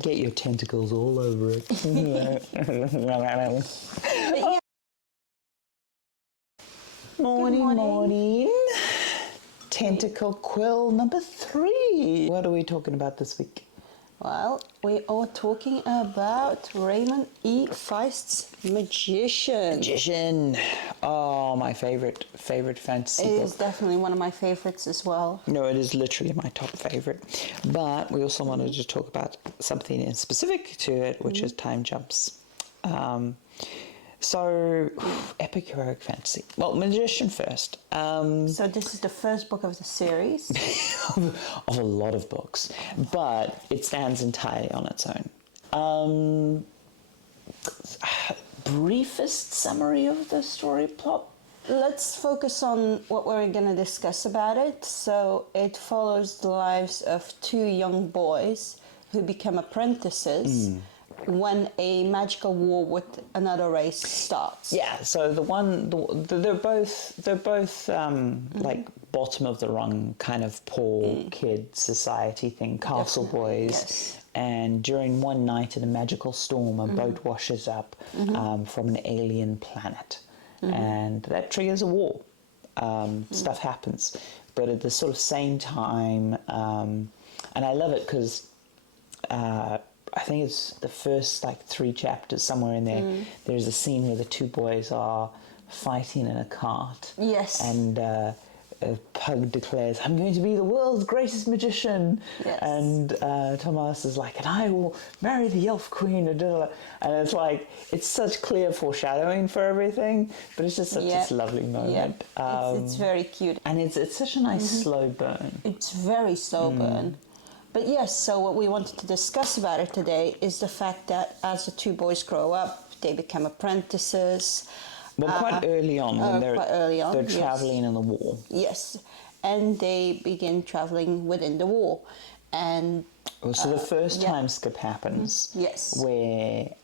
Get your tentacles all over it. Morning. Tentacle quill number 3. What are we talking about this week? Well, we are talking about Raymond E. Feist's Magician. Oh, my favorite fantasy book. It is definitely one of my favorites as well. No, it is literally my top favorite. But we also wanted to talk about something in specific to it, which is time jumps. So, epic heroic fantasy. Well, Magician first. So this is the first book of the series. of a lot of books, but it stands entirely on its own. Briefest summary of the story plot? Let's focus on what we're going to discuss about it. So it follows the lives of 2 young boys who become apprentices when a magical war with another race starts. Yeah, so they're both like bottom of the rung kind of poor kid society thing, castle boys. Yes. And during one night in a magical storm, a boat washes up from an alien planet, and that triggers a war. Stuff happens, but at the sort of same time, and I love it because. I think it's the first 3 chapters, somewhere in there. There's a scene where the 2 boys are fighting in a cart. Yes. And Pug declares, "I'm going to be the world's greatest magician." Yes. And Thomas is like, "And I will marry the elf queen." And it's like, it's such clear foreshadowing for everything, but it's just such a lovely moment. It's very cute. And it's such a nice slow burn. It's very slow burn. But yes, so what we wanted to discuss about it today is the fact that as the 2 boys grow up, they become apprentices. Well, quite early on, when they're traveling in the war. Yes, and they begin traveling within the war. And so the first time skip happens. Yes. Where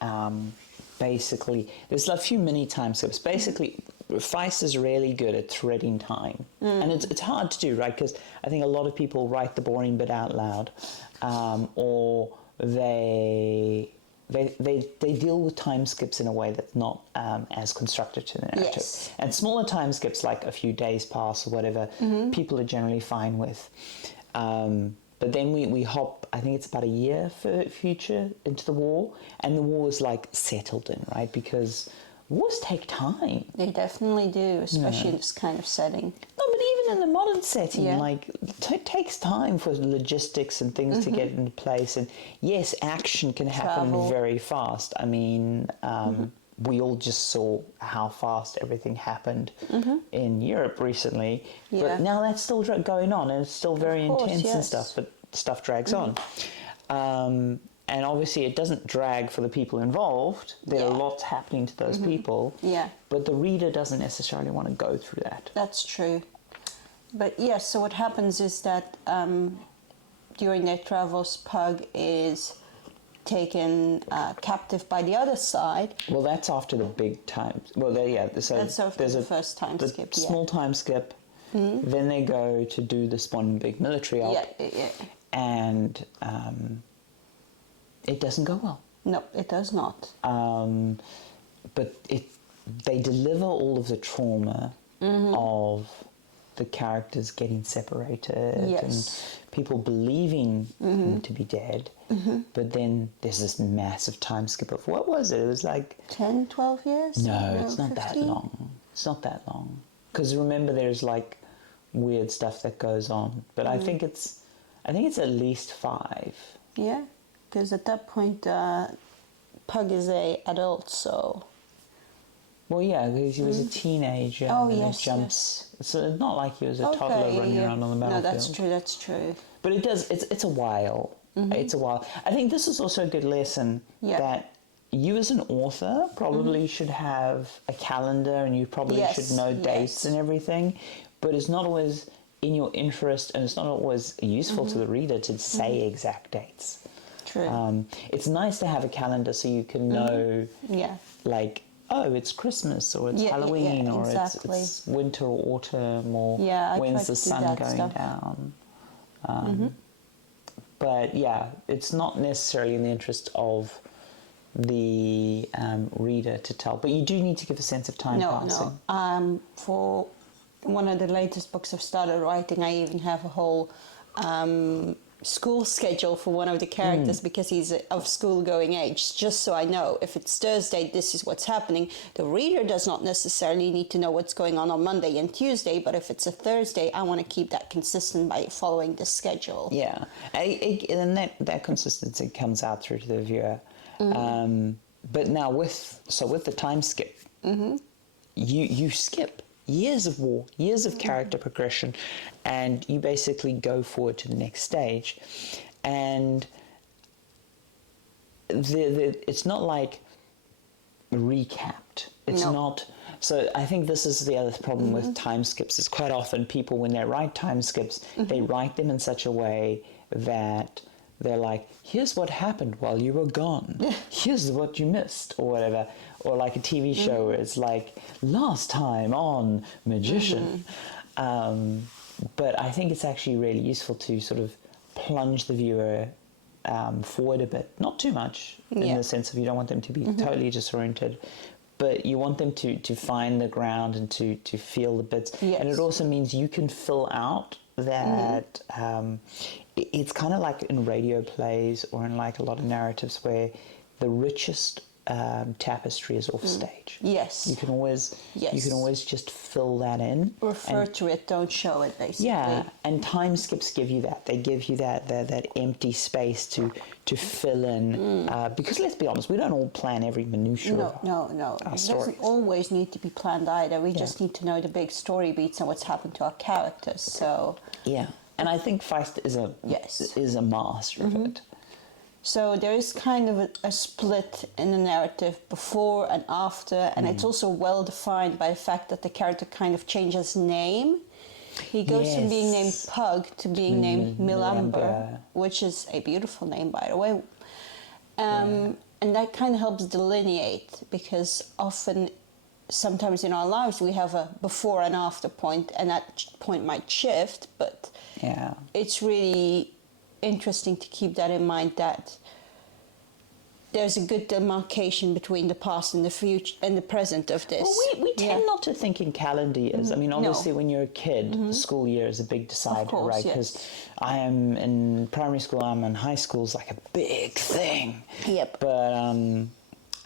basically, there's a few mini time skips. Basically, Feist is really good at threading time. And it's hard to do, right? Because I think a lot of people write the boring bit out loud, or they deal with time skips in a way that's not as constructed to the narrative. Yes. And smaller time skips, like a few days pass or whatever, people are generally fine with. But then we hop, I think it's about a year future into the war, and the war is settled in, right? Because wars take time. They definitely do, especially in this kind of setting. No, but even in the modern setting, it takes time for logistics and things to get into place. And yes, action can happen very fast. I mean, we all just saw how fast everything happened in Europe recently. Yeah. But now that's still going on, and it's still very intense and stuff, but stuff drags on. And obviously it doesn't drag for the people involved. There are lots happening to those people. Yeah. But the reader doesn't necessarily want to go through that. That's true. But yes, so what happens is that during their travels, Pug is taken captive by the other side. Well, that's after the big time. Well, so that's after the first time skip. Small time skip. Then they go to do this one big military op. Yeah. And it doesn't go well. No, it does not. But they deliver all of the trauma of the characters getting separated and people believing him to be dead. But then there's this massive time skip of, what was it? It was 10, 12 years? No, it's not 15? That long. It's not that long. Because remember, there's weird stuff that goes on. But I think it's at least 5. Yeah. Because at that point, Pug is a adult, so... Well, yeah, because he was a teenager. Oh, and yes, jumps. So it's not like he was a toddler running around on the battlefield. No, that's true. But it does, it's a while. It's a while. I think this is also a good lesson that you as an author probably should have a calendar, and you probably should know dates and everything. But it's not always in your interest, and it's not always useful to the reader to say exact dates. True. It's nice to have a calendar so you can know, oh, it's Christmas, or it's Halloween, or it's winter or autumn, or when's the sun going down. But yeah, it's not necessarily in the interest of the reader to tell. But you do need to give a sense of time passing. No. For one of the latest books I've started writing, I even have a whole school schedule for one of the characters because he's of school-going age, just so I know if it's Thursday, this is what's happening. The reader does not necessarily need to know what's going on Monday and Tuesday, but if it's a Thursday, I want to keep that consistent by following the schedule. Yeah, and that consistency comes out through to the viewer. But now with the time skip, you skip years of war, years of character progression, and you basically go forward to the next stage. And it's not like recapped. It's not. So I think this is the other problem with time skips. Is quite often people, when they write time skips, they write them in such a way that they're like, here's what happened while you were gone. Here's what you missed, or whatever. Or like a TV show where it's like, last time on Magician. But I think it's actually really useful to sort of plunge the viewer forward a bit. Not too much, in the sense of you don't want them to be totally disoriented, but you want them to find the ground and to feel the bits. Yes. And it also means you can fill out that... it's kind of like in radio plays or in like a lot of narratives where the richest tapestry is off stage. Yes. You can always just fill that in. Refer to it, don't show it, basically. Yeah, and time skips give you that. They give you that empty space to fill in. Because let's be honest, we don't all plan every minutiae of No. our It stories. doesn't always need to be planned either. We just need to know the big story beats and what's happened to our characters. So Yeah, and I think Feist is a master of it. So there is kind of a split in the narrative before and after, and it's also well defined by the fact that the character kind of changes name. He goes from being named Pug to being named Milamber, which is a beautiful name, by the way. And that kind of helps delineate, because often, sometimes in our lives, we have a before and after point, and that point might shift, but it's really interesting to keep that in mind, that there's a good demarcation between the past and the future and the present of this. Well, we tend not to think in calendar years. I mean, obviously, when you're a kid, the school year is a big decider, right? Because I am in primary school, I'm in high school, is like a big thing. Yep. But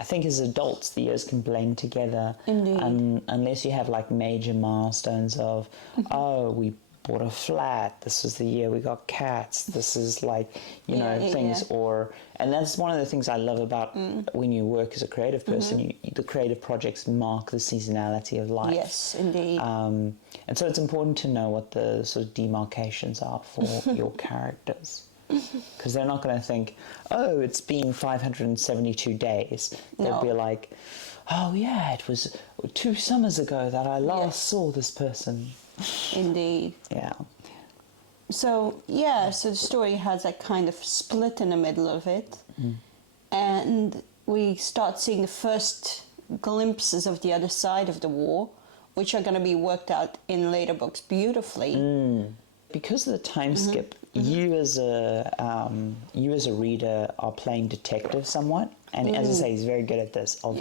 I think as adults, the years can blend together. Indeed. Unless you have like major milestones of, oh, we bought a flat, this was the year we got cats, this is like, you know, things. Or, and that's one of the things I love about when you work as a creative person, the creative projects mark the seasonality of life. Yes, indeed. And so it's important to know what the sort of demarcations are for your characters. Because they're not going to think, oh, it's been 572 days. They'll be like, oh yeah, it was 2 summers ago that I last saw this person. Indeed. Yeah. So the story has that kind of split in the middle of it, and we start seeing the first glimpses of the other side of the war, which are going to be worked out in later books beautifully. Because of the time skip, you as a reader are playing detective somewhat, and as I say, he's very good at this of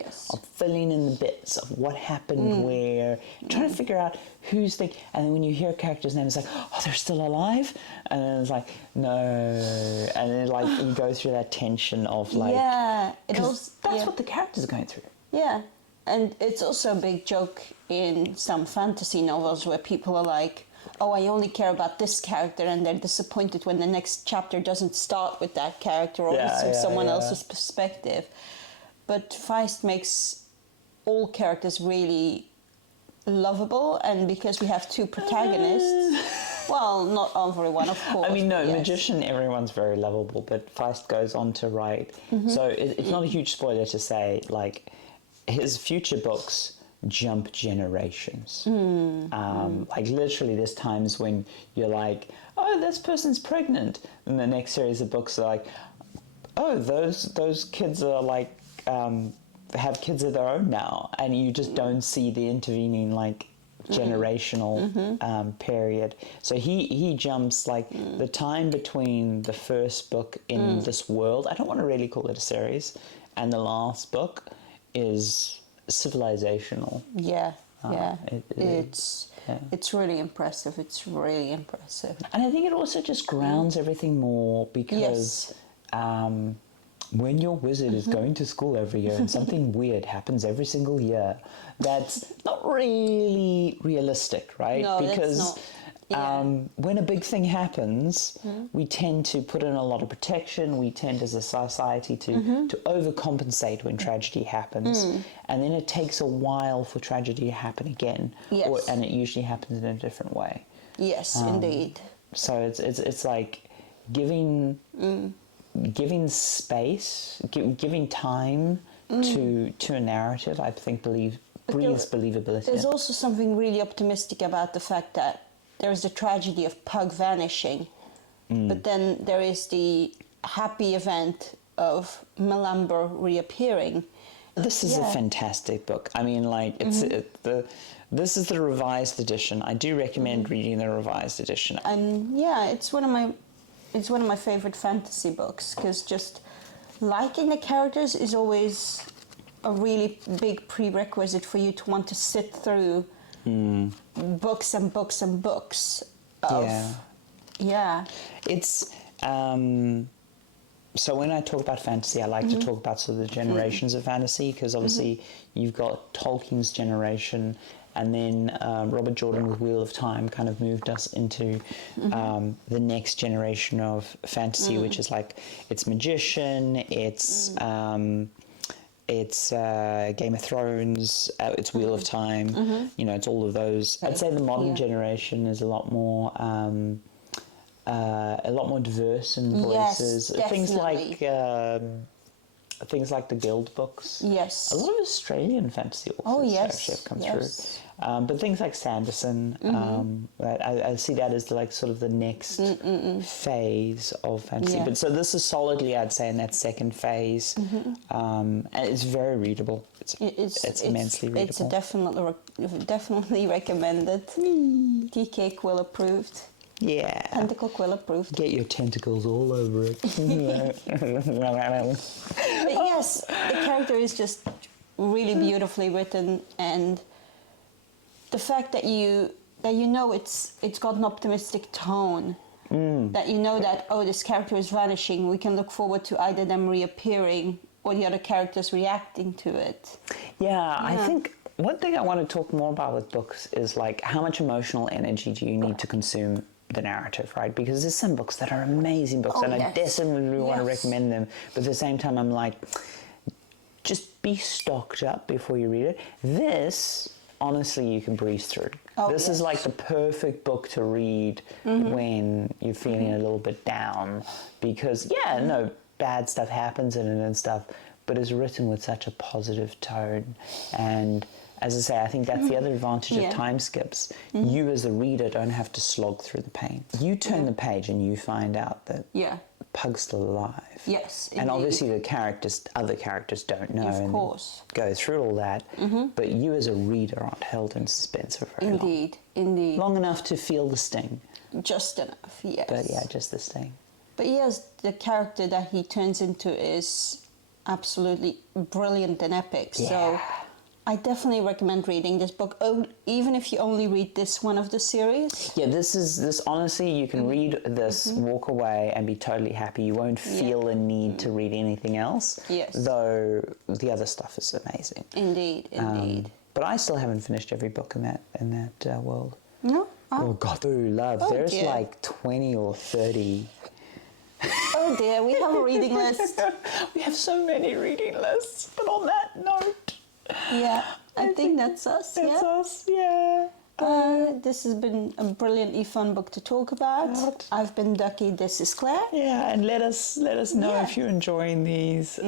filling in the bits of what happened where, trying to figure out who's the, and then when you hear a character's name, it's like, oh, they're still alive, and then it's like, no, and then like you go through that tension of like, that's what the characters are going through. Yeah, and it's also a big joke in some fantasy novels where people are like, oh, I only care about this character, and they're disappointed when the next chapter doesn't start with that character or with someone else's perspective. But Feist makes all characters really lovable, and because we have 2 protagonists, well, not everyone, of course. I mean, no, Magician, everyone's very lovable, but Feist goes on to write. So it's not a huge spoiler to say, like, his future books jump generations. Like literally there's times when you're like, oh, this person's pregnant, and the next series of books are like, oh, those kids are like have kids of their own now, and you just don't see the intervening like generational period. So he jumps like the time between the first book in this world, I don't want to really call it a series, and the last book is civilizational. Yeah, yeah. It's really impressive. It's really impressive. And I think it also just grounds everything more because when your wizard is going to school every year and something weird happens every single year, that's not really realistic, right? No, because that's not. Yeah. When a big thing happens, we tend to put in a lot of protection. We tend as a society to overcompensate when tragedy happens. And then it takes a while for tragedy to happen again. Yes. And it usually happens in a different way. Yes, indeed. So it's like giving space, giving time to a narrative, I think breathes believability. There's also something really optimistic about the fact that there is the tragedy of Pug vanishing, but then there is the happy event of Melamber reappearing. This is a fantastic book. I mean, like this is the revised edition. I do recommend reading the revised edition. And yeah, it's one of my favorite fantasy books because just liking the characters is always a really big prerequisite for you to want to sit through books and books and books of It's so when I talk about fantasy, I like to talk about sort of the generations of fantasy because obviously you've got Tolkien's generation, and then Robert Jordan with Wheel of Time kind of moved us into the next generation of fantasy, which is like it's magician, it's Game of Thrones, it's Wheel of Time, you know, it's all of those. I'd say the modern generation is a lot more diverse in voices. Yes, Things like the Guild books. Yes. A lot of Australian fantasy authors actually have come through. But things like Sanderson, I see that as like sort of the next phase of fantasy. Yeah. But so this is solidly, I'd say, in that second phase. And it's very readable. It's immensely readable. It's definitely recommended. TK Quill approved. Yeah. Tentacle Quill approved. Get your tentacles all over it. But yes, the character is just really beautifully written, and the fact that you know it's got an optimistic tone, that you know that this character is vanishing, we can look forward to either them reappearing or the other characters reacting to it. Yeah, I think one thing I want to talk more about with books is like how much emotional energy do you need to consume the narrative, right? Because there's some books that are amazing books and I definitely want to recommend them, but at the same time I'm like, just be stocked up before you read it. This, honestly, you can breeze through. This is like the perfect book to read when you're feeling a little bit down, because bad stuff happens in it and stuff, but it's written with such a positive tone. And as I say, I think that's the other advantage of time skips. You as the reader don't have to slog through the pain. You turn the page and you find out that Pug's still alive. Yes, indeed. And obviously the other characters don't know. Of course. Go through all that. But you as a reader aren't held in suspense for very long. Indeed. Long enough to feel the sting. Just enough, yes. But yeah, just the sting. But yes, the character that he turns into is absolutely brilliant and epic. Yeah. So I definitely recommend reading this book, even if you only read this one of the series. Yeah, this honestly, you can read this, walk away and be totally happy. You won't feel a need to read anything else. Yes. Though the other stuff is amazing. Indeed. But I still haven't finished every book in that world. No? Oh God, love. There's dear. like 20 or 30. Oh dear, we have a reading list. We have so many reading lists. But on that note, yeah, I think that's us. That's us, yeah. This has been a brilliantly fun book to talk about. I've been Ducky, this is Claire. Yeah, and let us know if you're enjoying these.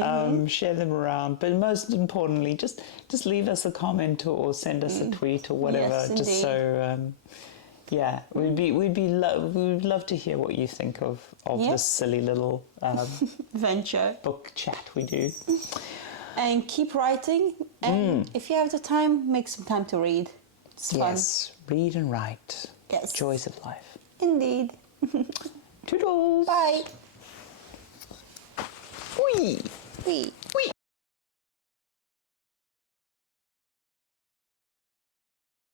Share them around, but most importantly, just leave us a comment or send us a tweet or whatever. Yes, just indeed. so we'd love to hear what you think of this silly little venture book chat we do. And keep writing, and if you have the time, make some time to read. It's fun. Yes, read and write. Yes. Joys of life. Indeed. Toodles. Bye. Wee. Wee. Wee.